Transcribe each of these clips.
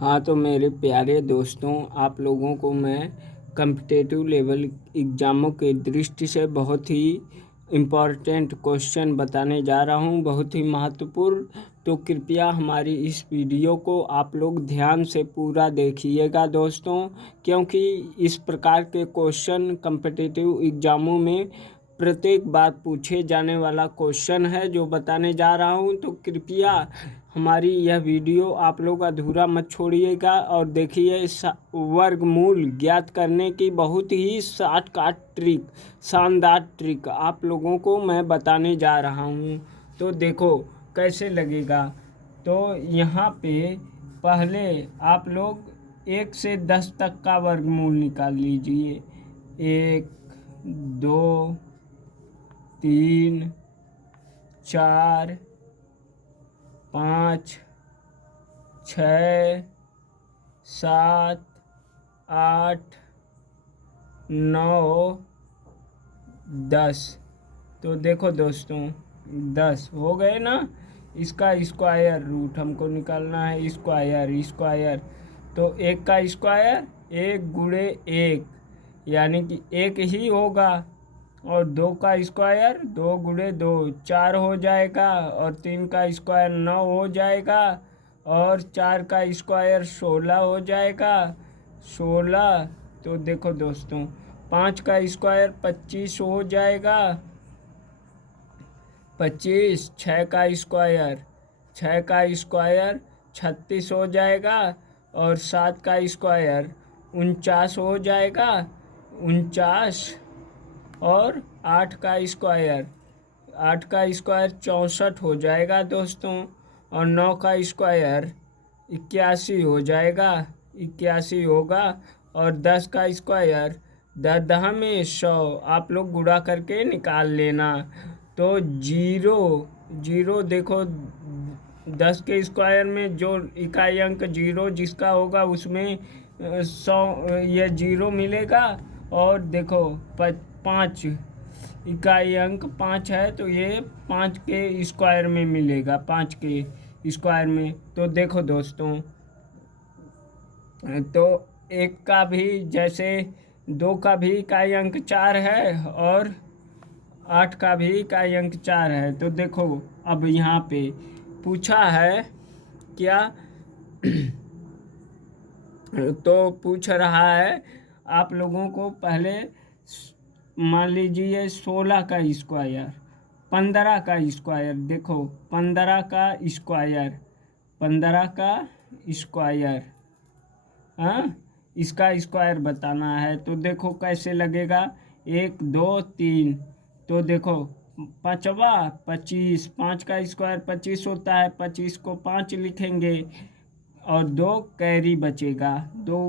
हाँ, तो मेरे प्यारे दोस्तों, आप लोगों को मैं कॉम्पिटिटिव लेवल एग्ज़ामों के दृष्टि से बहुत ही इम्पोर्टेंट क्वेश्चन बताने जा रहा हूँ, बहुत ही महत्वपूर्ण। तो कृपया हमारी इस वीडियो को आप लोग ध्यान से पूरा देखिएगा दोस्तों, क्योंकि इस प्रकार के क्वेश्चन कॉम्पिटिटिव एग्ज़ामों में प्रत्येक बार पूछे जाने वाला क्वेश्चन है जो बताने जा रहा हूँ। तो कृपया हमारी यह वीडियो आप लोग अधूरा मत छोड़िएगा और देखिए। वर्गमूल ज्ञात करने की बहुत ही शॉर्टकट ट्रिक, शानदार ट्रिक आप लोगों को मैं बताने जा रहा हूँ। तो देखो कैसे लगेगा। तो यहाँ पे पहले आप लोग 1 से 10 तक का वर्गमूल निकाल लीजिए। 1, 2, 3, 4, 5, 6, 7, 8, 9, 10। तो देखो दोस्तों 10 हो गए ना। इसका स्क्वायर रूट हमको निकालना है। स्क्वायर तो 1 का स्क्वायर 1 गुणे 1 यानी कि 1 ही होगा। और 2 का स्क्वायर 2 गुणे 2 4 हो जाएगा। और 3 का स्क्वायर 9 हो जाएगा। और 4 का स्क्वायर 16 हो जाएगा। 16। तो देखो दोस्तों 5 का स्क्वायर 25 हो जाएगा। 25। 6 का स्क्वायर 36 हो जाएगा। और 7 का स्क्वायर 49 हो जाएगा। 49। और 8 का स्क्वायर 64 हो जाएगा दोस्तों। और 9 का स्क्वायर 81 हो जाएगा। 81 होगा। और 10 का स्क्वायर 10 में 100 आप लोग गुणा करके निकाल लेना। तो जीरो देखो 10 के स्क्वायर में जो इकाई अंक जीरो जिसका होगा उसमें 100 ये जीरो मिलेगा। और देखो 5 इकाई अंक 5 है तो ये 5 के स्क्वायर में मिलेगा। 5 के स्क्वायर में। तो देखो दोस्तों तो 1 का भी जैसे 2 का भी इकाई अंक 4 है और 8 का भी इकाई अंक 4 है। तो देखो अब यहाँ पे पूछा है क्या तो पूछ रहा है आप लोगों को पहले मान लीजिए 16 का स्क्वायर 15 का स्क्वायर। देखो 15 का स्क्वायर हाँ इसका स्क्वायर बताना है। तो देखो कैसे लगेगा। 1, 2, 3। तो देखो 5वां 25। 5 का स्क्वायर 25 होता है। 25 को 5 लिखेंगे और 2 कैरी बचेगा। 2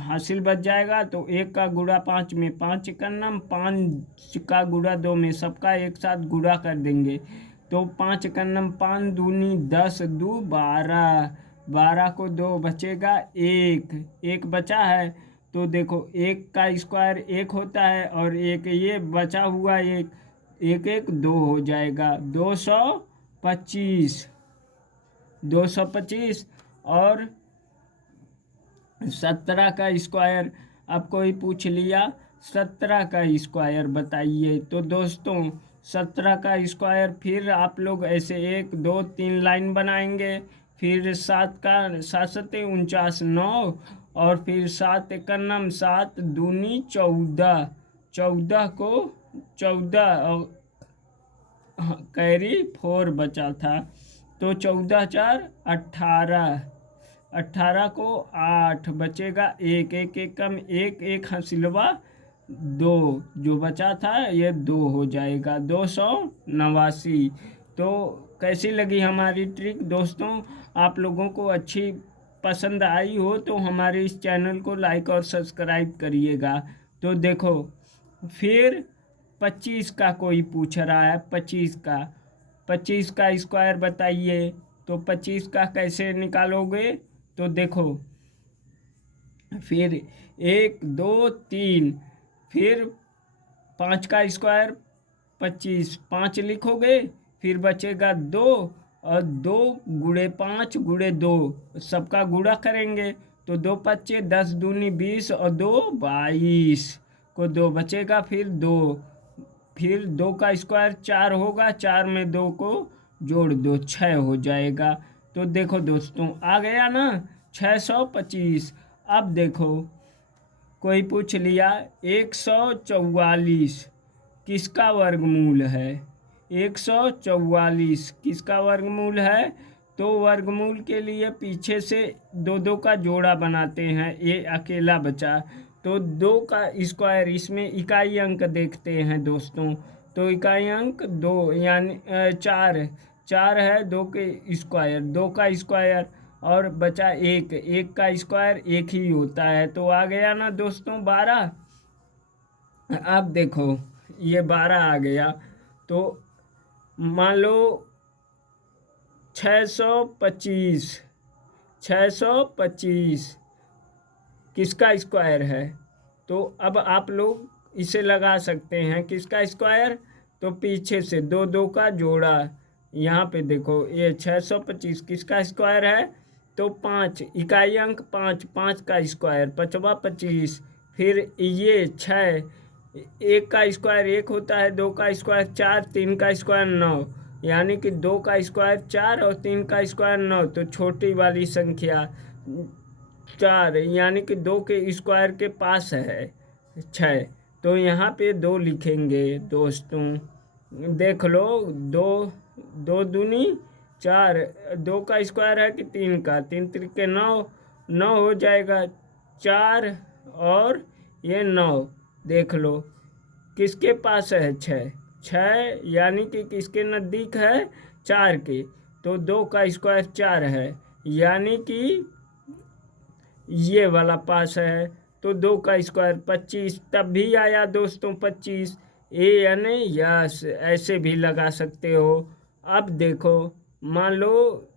हासिल बच जाएगा। तो 1 का गुणा 5 में 5 करना। 5 का गुणा 2 में सबका एक साथ गुणा कर देंगे। तो 5 करना 5 दूनी 10 2 12। 12 को 2 बचेगा 1 बचा है। तो देखो 1 का स्क्वायर 1 होता है और एक ये बचा हुआ 1 1 2 हो जाएगा। 225। और 17 का स्क्वायर अब कोई पूछ लिया 17 का स्क्वायर बताइए। तो दोस्तों 17 का स्क्वायर फिर आप लोग ऐसे 1 2 3 लाइन बनाएंगे। फिर 7 का 7 7 49 9। और फिर 7 एकम 7 दूनी 14। 14 को 14 कैरी 4 बचा था। तो 14 4 18। 18 को 8 बचेगा 1 एकम 1 हासिलवा 2 जो बचा था ये 2 हो जाएगा। 289। तो कैसी लगी हमारी ट्रिक दोस्तों। आप लोगों को अच्छी पसंद आई हो तो हमारे इस चैनल को लाइक और सब्सक्राइब करिएगा। तो देखो फिर 25 का कोई पूछ रहा है। 25 का स्क्वायर बताइए। तो 25 का कैसे निकालोगे। तो देखो फिर 1 2 3 फिर 5 का स्क्वायर 25 5 लिखोगे। फिर बचेगा 2 और 2 गुणे 5 गुणे 2 सबका गुणा करेंगे तो 2 पच्चे 10 दूनी 20 और 2 22 को 2 बचेगा, फिर 2 का स्क्वायर 4 होगा, 4 में 2 को जोड़ दो 6 हो जाएगा। तो देखो दोस्तों आ गया ना 625। अब देखो कोई पूछ लिया 144 किसका वर्गमूल है, 144 किसका वर्गमूल है। तो वर्गमूल के लिए पीछे से 2 का जोड़ा बनाते हैं, ये अकेला बचा तो 2 का स्क्वायर, इसमें इकाई अंक देखते हैं दोस्तों। तो इकाई अंक 2 यानी 4 है, 2 के स्क्वायर 2 का स्क्वायर और बचा 1 का स्क्वायर 1 ही होता है। तो आ गया ना दोस्तों 12। अब देखो ये 12 आ गया तो मान लो 625 किसका स्क्वायर है। तो अब आप लोग इसे लगा सकते हैं किसका स्क्वायर, तो पीछे से 2 का जोड़ा, यहाँ पे देखो ये 625 किसका स्क्वायर है। तो 5 इकाई अंक 5 का स्क्वायर 5 25, फिर ये 6 1 का स्क्वायर 1 होता है, 2 का स्क्वायर 4, 3 का स्क्वायर 9, यानी कि 2 का स्क्वायर 4 और 3 का स्क्वायर 9। तो छोटी वाली संख्या 4 यानी कि 2 के स्क्वायर के पास है 6, तो यहाँ पे 2 लिखेंगे दोस्तों। देख लो 2 दूनी 4, 2 का स्क्वायर है कि 3 का, 3 त्रिके 9 हो जाएगा, 4 और ये 9। देख लो किसके पास है 6 यानी कि किसके नज़दीक है 4 के। तो 2 का स्क्वायर 4 है यानी कि ये वाला पास है। तो 2 का स्क्वायर 25 तब भी आया दोस्तों 25। यानी यस ऐसे भी लगा सकते हो। अब देखो मान लो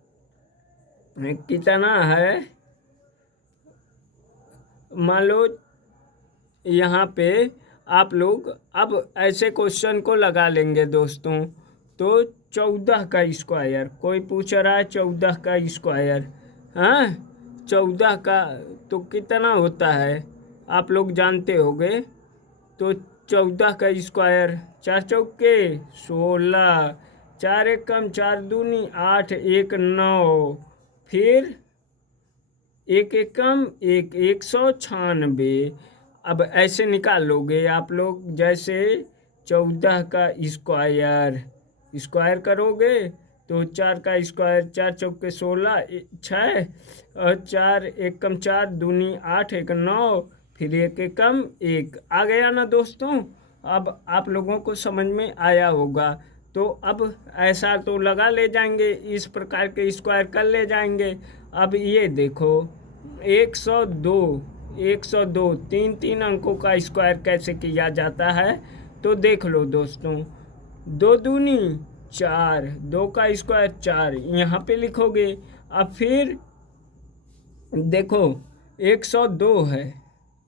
कितना है, मान लो यहाँ पे आप लोग अब ऐसे क्वेश्चन को लगा लेंगे दोस्तों। तो 14 का स्क्वायर, कोई पूछ रहा है 14 का स्क्वायर, हाँ 14 का तो कितना होता है आप लोग जानते होंगे। तो 14 का स्क्वायर 4 चौके 16, 4 एक कम 4 दूनी 8, 1 9, फिर 1 एक कम 196। अब ऐसे निकाल लोगे आप लोग, जैसे 14 का स्क्वायर करोगे तो 4 का स्क्वायर 4 चौके 16 6 और 4 एक कम 4 दूनी 8 1 9, फिर 1 एक कम 1 आ गया ना दोस्तों। अब आप लोगों को समझ में आया होगा। तो अब ऐसा तो लगा ले जाएंगे, इस प्रकार के स्क्वायर कर ले जाएंगे। अब ये देखो 102 तीन अंकों का स्क्वायर कैसे किया जाता है। तो देख लो दोस्तों 2 दूनी 4, 2 का स्क्वायर 4 यहाँ पे लिखोगे। अब फिर देखो 102 है,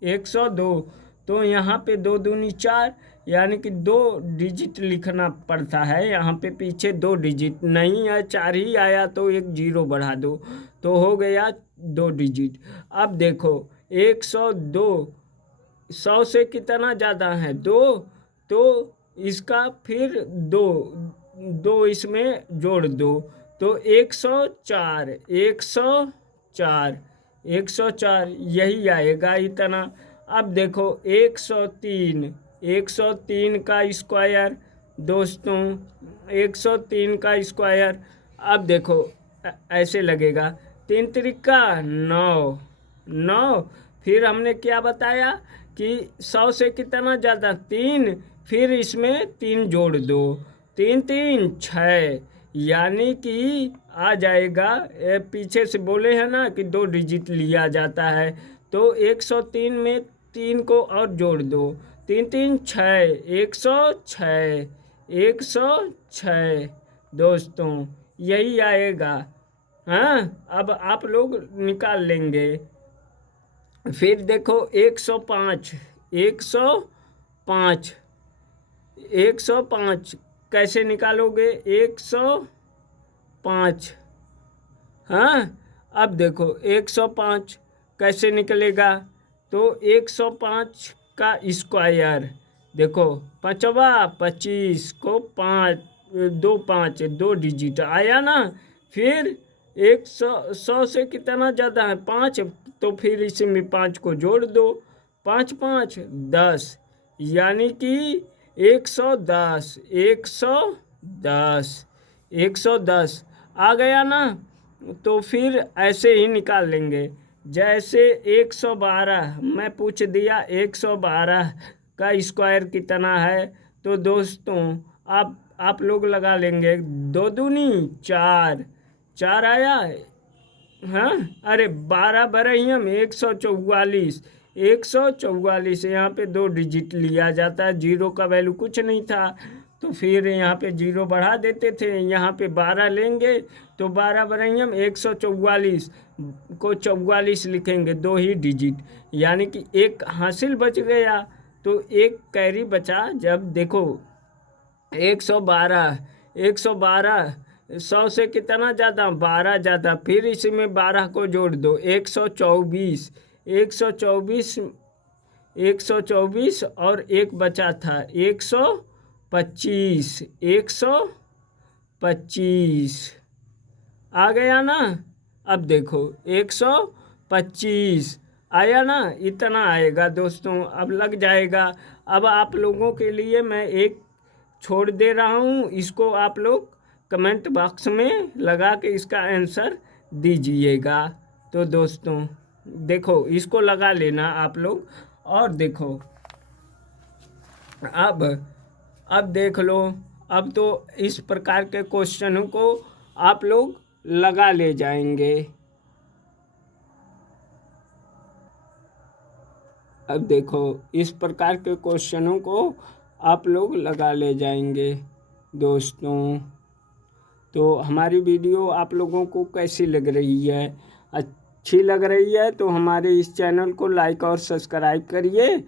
102 तो यहाँ पे 2 दूनी 4 यानी कि 2 डिजिट लिखना पड़ता है। यहाँ पे पीछे 2 डिजिट नहीं है, 4 ही आया तो 1 0 बढ़ा दो तो हो गया 2 डिजिट। अब देखो 102 100 से कितना ज़्यादा है 2, तो इसका फिर 2 इसमें जोड़ दो तो 104 यही आएगा इतना। अब देखो 103 का स्क्वायर दोस्तों, 103 का स्क्वायर। अब देखो ऐसे लगेगा 3 त्रिका 9, फिर हमने क्या बताया कि 100 से कितना ज़्यादा 3, फिर इसमें 3 जोड़ दो 3 3 6 यानी कि आ जाएगा, पीछे से बोले हैं ना कि 2 डिजिट लिया जाता है। तो 103 में 3 को और जोड़ दो 3 3 6 106 दोस्तों यही आएगा। हाँ अब आप लोग निकाल लेंगे। फिर देखो 105 कैसे निकालोगे। 105। हाँ, अब देखो 105 कैसे निकलेगा, तो 105 का स्क्वायर, देखो 5वां 25 को 5 2 डिजिट आया ना। फिर 100 से कितना ज़्यादा है 5, तो फिर इसमें 5 को जोड़ दो, 5 5 10, यानी कि 110 110 आ गया ना। तो फिर ऐसे ही निकाल लेंगे, जैसे 112 मैं पूछ दिया 112 का स्क्वायर कितना है, तो दोस्तों आप लोग लगा लेंगे, 2 दूनी 4, 4 आया। हाँ, अरे 12 बरहियम 144 यहाँ पे 2 डिजिट लिया जाता है, जीरो का वैल्यू कुछ नहीं था, तो फिर यहाँ पे जीरो बढ़ा देते थे, यहाँ पे 12 लेंगे तो 12 बरहियम 144 को 44 लिखेंगे, 2 ही डिजिट, यानी कि एक हासिल बच गया, तो एक कैरी बचा। जब देखो 112 100 से कितना ज़्यादा 12 ज़्यादा, फिर इसमें 12 को जोड़ दो, 124 और एक बचा था 125 आ गया ना। अब देखो 125 आया ना, इतना आएगा दोस्तों, अब लग जाएगा। अब आप लोगों के लिए मैं एक छोड़ दे रहा हूँ, इसको आप लोग कमेंट बॉक्स में लगा के इसका आंसर दीजिएगा। तो दोस्तों देखो, इसको लगा लेना आप लोग, और देखो अब देख लो, अब तो इस प्रकार के क्वेश्चनों को आप लोग लगा ले जाएंगे। अब देखो इस प्रकार के क्वेश्चनों को आप लोग लगा ले जाएंगे दोस्तों। तो हमारी वीडियो आप लोगों को कैसी लग रही है? अच्छी लग रही है तो हमारे इस चैनल को लाइक और सब्सक्राइब करिए